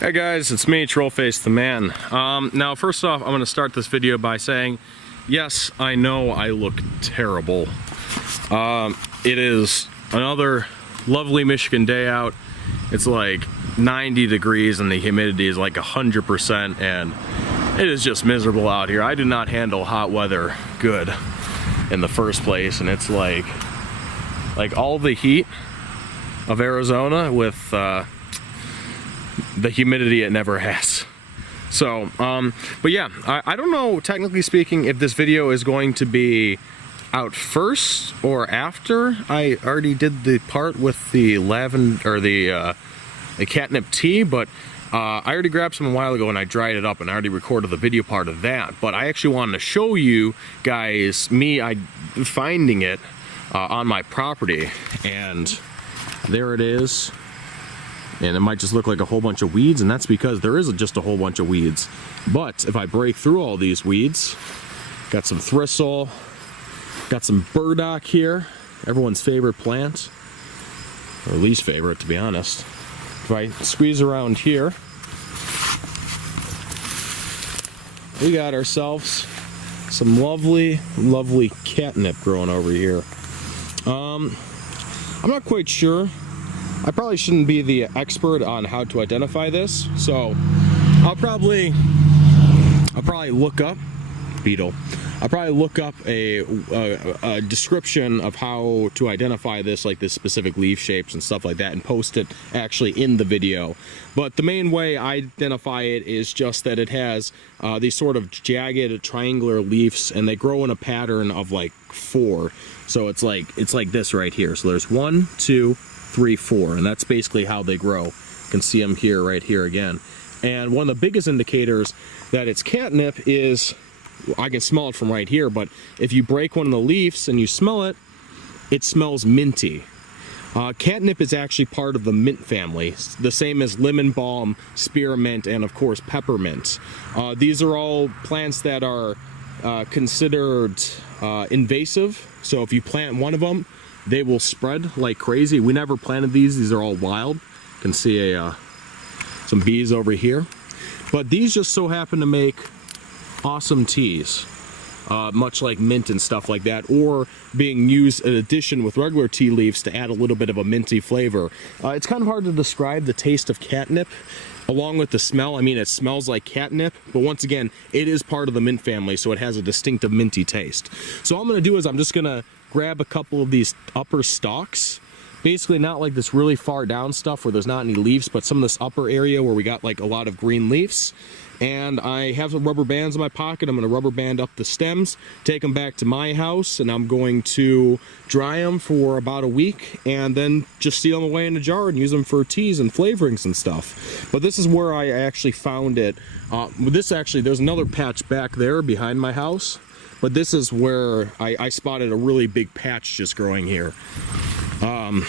Hey guys, it's me, Trollface the Man. Now first off, I'm going to start this video by saying, yes, I know I look terrible. It is another lovely Michigan day out. It's like 90 degrees and the humidity is like 100%, and it is just miserable out here. I do not handle hot weather good in the first place, and it's like all the heat of Arizona with the humidity it never has. So, but yeah, I don't know, technically speaking, if this video is going to be out first or after I already did the part with the lavender, or the catnip tea, but I already grabbed some a while ago and I dried it up and I already recorded the video part of that. But I actually wanted to show you guys me finding it on my property, and there it is. And it might just look like a whole bunch of weeds, and that's because there isn't just a whole bunch of weeds. But if I break through all these weeds, got some thistle, got some burdock here, everyone's favorite plant, or least favorite, to be honest. If I squeeze around here, we got ourselves some lovely, lovely catnip growing over here. I'm not quite sure. I probably shouldn't be the expert on how to identify this, so I'll probably look up beetle. I'll probably look up a description of how to identify this, like this specific leaf shapes and stuff like that, and post it actually in the video. But the main way I identify it is just that it has these sort of jagged triangular leaves, and they grow in a pattern of like 4. So it's like this right here. So there's 1, 2, 3, 4, and that's basically how they grow. You can see them here, right here again. And one of the biggest indicators that it's catnip is, I can smell it from right here, but if you break one of the leaves and you smell it, it smells minty. Catnip is actually part of the mint family, the same as lemon balm, spearmint, and of course peppermint. These are all plants that are considered invasive, so if you plant one of them, they will spread like crazy. We never planted these are all wild. You can see some bees over here. But these just so happen to make awesome teas, much like mint and stuff like that, or being used in addition with regular tea leaves to add a little bit of a minty flavor. It's kind of hard to describe the taste of catnip along with the smell. I mean, it smells like catnip, but once again, it is part of the mint family, so it has a distinctive minty taste. So all I'm going to do is I'm just going to grab a couple of these upper stalks, basically not like this really far down stuff where there's not any leaves, but some of this upper area where we got like a lot of green leaves. And I have some rubber bands in my pocket. I'm going to rubber band up the stems, take them back to my house, and I'm going to dry them for about a week, and then just seal them away in a jar and use them for teas and flavorings and stuff. But this is where I actually found it. There's another patch back there behind my house, but this is where I spotted a really big patch just growing here. Like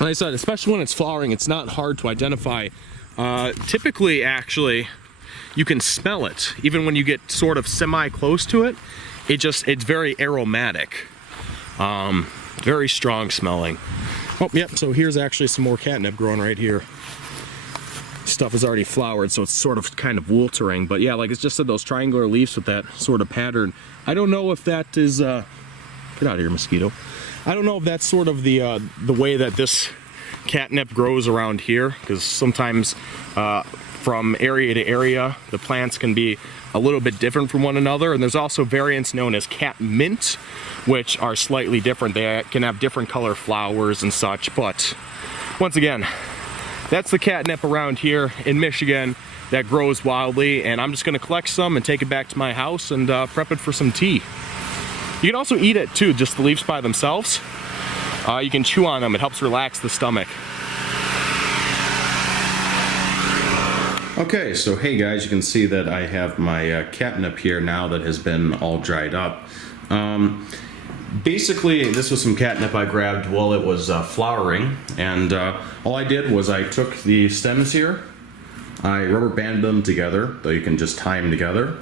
I said, especially when it's flowering, it's not hard to identify. Typically, actually, you can smell it. Even when you get sort of semi-close to it, it's very aromatic. Very strong smelling. Oh, yep, so here's actually some more catnip growing right here. Stuff is already flowered, so it's sort of kind of wiltering. But yeah, like it's just said, those triangular leaves with that sort of pattern. I don't know if that is, get out of here, mosquito. I don't know if that's sort of the way that this catnip grows around here, because sometimes from area to area, the plants can be a little bit different from one another. And there's also variants known as catmint, which are slightly different. They can have different color flowers and such. But once again, that's the catnip around here in Michigan that grows wildly, and I'm just going to collect some and take it back to my house and prep it for some tea. You can also eat it too, just the leaves by themselves. You can chew on them, it helps relax the stomach. Okay, so hey guys, you can see that I have my catnip here now that has been all dried up. Basically, this was some catnip I grabbed while it was flowering, and all I did was I took the stems here, I rubber banded them together, though you can just tie them together,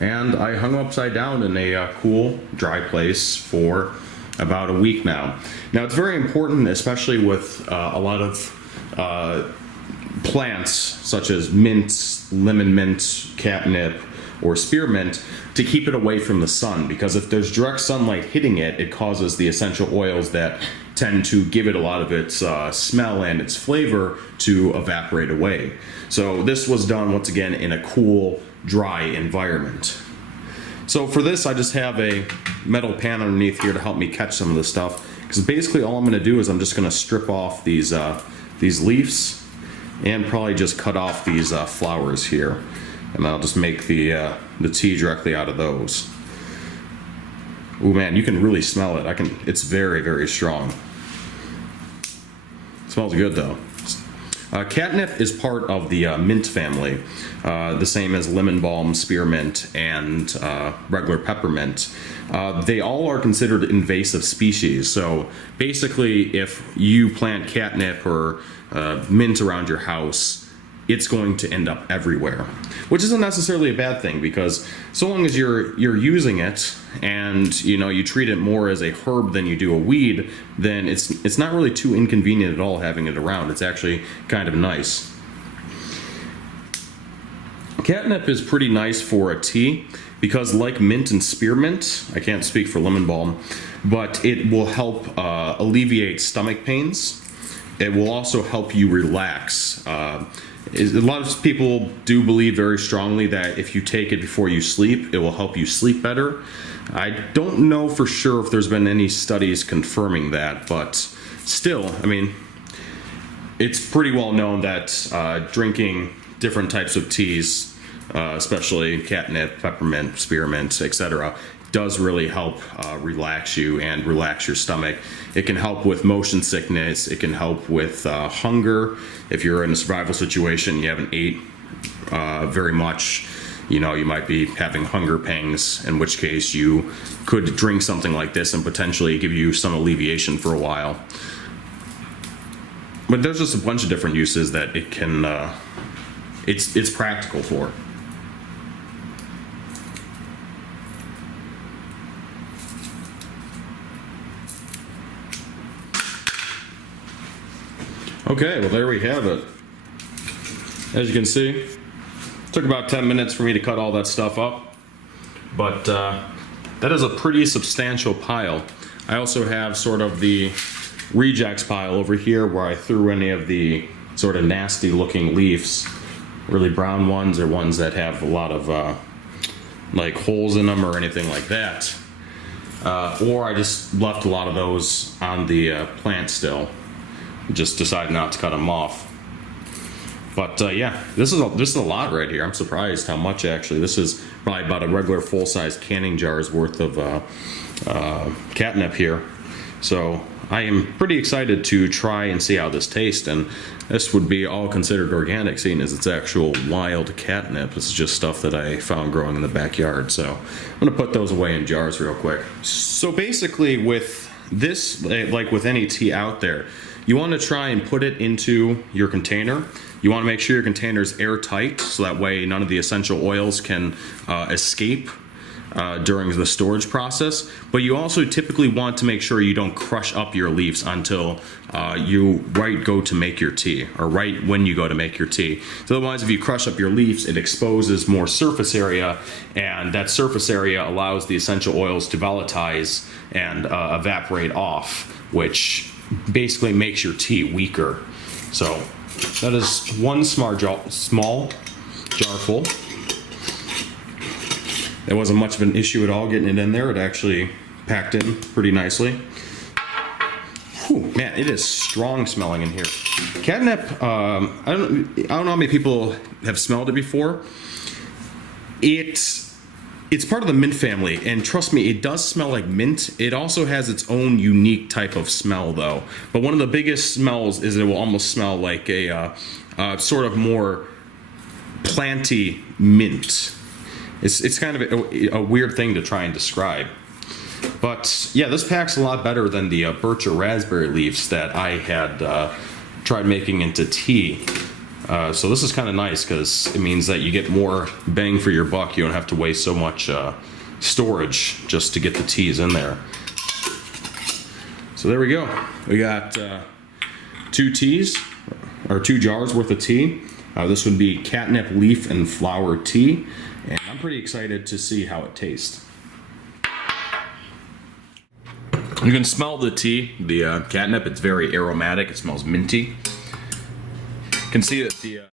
and I hung them upside down in a cool, dry place for about a week now. Now, it's very important, especially with a lot of plants such as mint, lemon mint, catnip, or spearmint to keep it away from the sun, because if there's direct sunlight hitting it, it causes the essential oils that tend to give it a lot of its smell and its flavor to evaporate away. So this was done once again in a cool, dry environment. So for this, I just have a metal pan underneath here to help me catch some of the stuff, because basically all I'm going to do is I'm just going to strip off these leaves and probably just cut off these flowers here, and I'll just make the tea directly out of those. Ooh man, you can really smell it. It's very, very strong. It smells good though. Catnip is part of the mint family, the same as lemon balm, spearmint, and regular peppermint. They all are considered invasive species, so basically if you plant catnip or mint around your house, it's going to end up everywhere, which isn't necessarily a bad thing, because so long as you're using it and you treat it more as a herb than you do a weed, then it's not really too inconvenient at all having it around. It's actually kind of nice. Catnip is pretty nice for a tea because, like mint and spearmint, I can't speak for lemon balm, but it will help alleviate stomach pains. It will also help you relax. A lot of people do believe very strongly that if you take it before you sleep, it will help you sleep better. I don't know for sure if there's been any studies confirming that, but still, I mean, it's pretty well known that drinking different types of teas, especially catnip, peppermint, spearmint, etc., does really help relax you and relax your stomach. It can help with motion sickness. It can help with hunger. If you're in a survival situation, you haven't ate very much, you might be having hunger pangs, in which case you could drink something like this and potentially give you some alleviation for a while. But there's just a bunch of different uses that it can, it's practical for. Okay, well there we have it. As you can see, it took about 10 minutes for me to cut all that stuff up, but that is a pretty substantial pile. I also have sort of the rejects pile over here where I threw any of the sort of nasty looking leaves, really brown ones or ones that have a lot of like holes in them or anything like that. Or I just left a lot of those on the plant still. Just decided not to cut them off. But yeah, this is a lot right here. I'm surprised how much actually. This is probably about a regular full-size canning jar's worth of catnip here. So I am pretty excited to try and see how this tastes, and this would be all considered organic, seeing as it's actual wild catnip. This is just stuff that I found growing in the backyard. So I'm gonna put those away in jars real quick. So basically with this, like with any tea out there, you want to try and put it into your container. You want to make sure your container is airtight, so that way none of the essential oils can escape during the storage process. But you also typically want to make sure you don't crush up your leaves until you go to make your tea, or right when you go to make your tea. So otherwise, if you crush up your leaves, it exposes more surface area, and that surface area allows the essential oils to volatilize and evaporate off, which basically makes your tea weaker. So that is one small jar full. It wasn't much of an issue at all getting it in there. It actually packed in pretty nicely. Whew, man, it is strong smelling in here. Catnip, I don't know how many people have smelled it before. It's part of the mint family, and trust me, it does smell like mint. It also has its own unique type of smell, though. But one of the biggest smells is it will almost smell like a sort of more planty mint. It's kind of a weird thing to try and describe. But yeah, this packs a lot better than the birch or raspberry leaves that I had tried making into tea. So this is kind of nice because it means that you get more bang for your buck. You don't have to waste so much storage just to get the teas in there. So there we go. We got 2 teas, or 2 jars worth of tea. This would be catnip leaf and flower tea, and I'm pretty excited to see how it tastes. You can smell the tea, the catnip. It's very aromatic. It smells minty. You can see that the